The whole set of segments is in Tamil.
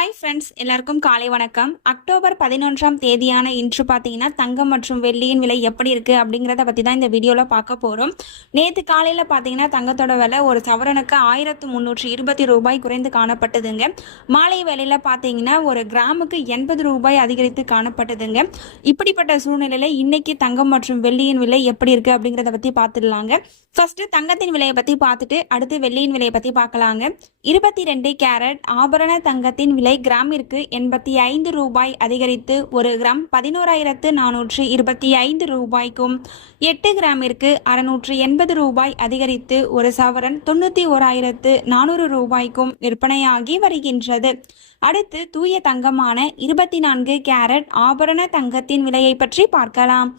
ஹாய் ஃப்ரெண்ட்ஸ், எல்லாருக்கும் காலை வணக்கம். அக்டோபர் 11ஆம் தேதியான இன்று பார்த்தீங்கன்னா தங்கம் மற்றும் வெள்ளியின் விலை எப்படி இருக்குது அப்படிங்கிறத பற்றி தான் இந்த வீடியோவில் பார்க்க போகிறோம். நேற்று காலையில் பார்த்தீங்கன்னா தங்கத்தோட விலை ஒரு சவரனுக்கு 1320 ரூபாய் குறைந்து காணப்பட்டதுங்க. மாலை வேளையில் பார்த்தீங்கன்னா ஒரு கிராமுக்கு 80 ரூபாய் அதிகரித்து காணப்பட்டதுங்க. இப்படிப்பட்ட சூழ்நிலையில் இன்னைக்கு தங்கம் மற்றும் வெள்ளியின் விலை எப்படி இருக்குது அப்படிங்கிறத பற்றி பார்த்துடலாங்க. ஃபர்ஸ்ட் தங்கத்தின் விலையை பற்றி பார்த்துட்டு அடுத்து வெள்ளியின் விலையை பற்றி பார்க்கலாங்க. 22 கேரட் ஆபரண தங்கத்தின் விலை கிராமிற்கு 85 ரூபாய் அதிகரித்து ஒரு கிராம் 11,425 ரூபாய்க்கும், 8 கிராமிற்கு 680 ரூபாய் அதிகரித்து ஒரு சவரன் 91,400 ரூபாய்க்கும் விற்பனையாகி வருகின்றது. அடுத்து தூய தங்கமான 24 கேரட் ஆபரண தங்கத்தின் விலையை பற்றி பார்க்கலாம்.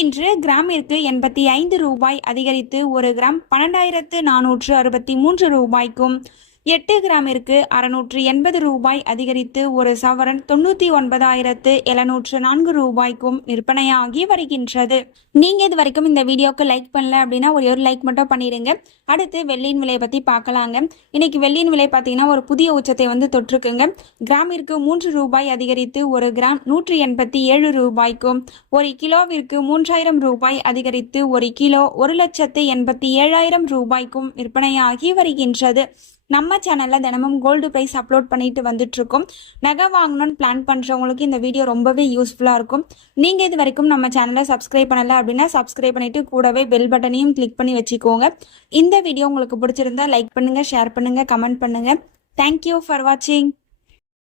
இன்று கிராமிற்கு 85 ரூபாய் அதிகரித்து ஒரு கிராம் 12,463 ரூபாய்க்கும், 8 கிராமிற்கு 680 ரூபாய் அதிகரித்து ஒரு சவரன் 99,704 ரூபாய்க்கும் விற்பனையாகி வருகின்றது. நீங்க இது வரைக்கும் இந்த வீடியோக்கு லைக் பண்ணல அப்படின்னா ஒரு லைக் மட்டும் பண்ணிடுங்க. அடுத்து வெள்ளியின் விலையை பத்தி பார்க்கலாங்க. இன்னைக்கு வெள்ளியின் விலை பார்த்தீங்கன்னா ஒரு புதிய உச்சத்தை தொற்றுக்குங்க. கிராமிற்கு 3 ரூபாய் அதிகரித்து ஒரு கிராம் 187 ரூபாய்க்கும், ஒரு கிலோவிற்கு 3000 ரூபாய் அதிகரித்து ஒரு கிலோ 1,87,000 ரூபாய்க்கும் விற்பனையாகி வருகின்றது. நம்ம சேனலில் தினமும் கோல்டு ப்ரைஸ் அப்லோட் பண்ணிட்டு வந்துட்டு இருக்கோம். நகை வாங்கணும்னு பிளான் பண்ணுறவங்களுக்கு இந்த வீடியோ ரொம்பவே யூஸ்ஃபுல்லாக இருக்கும். நீங்கள் இது வரைக்கும் நம்ம சேனலை சப்ஸ்கிரைப் பண்ணலை அப்படின்னா சப்ஸ்கிரைப் பண்ணிட்டு கூடவே பெல் பட்டனையும் கிளிக் பண்ணி வச்சுக்கோங்க. இந்த வீடியோ உங்களுக்கு பிடிச்சிருந்தா லைக் பண்ணுங்கள், ஷேர் பண்ணுங்கள், கமெண்ட் பண்ணுங்கள். தேங்க்யூ ஃபார் வாட்சிங்.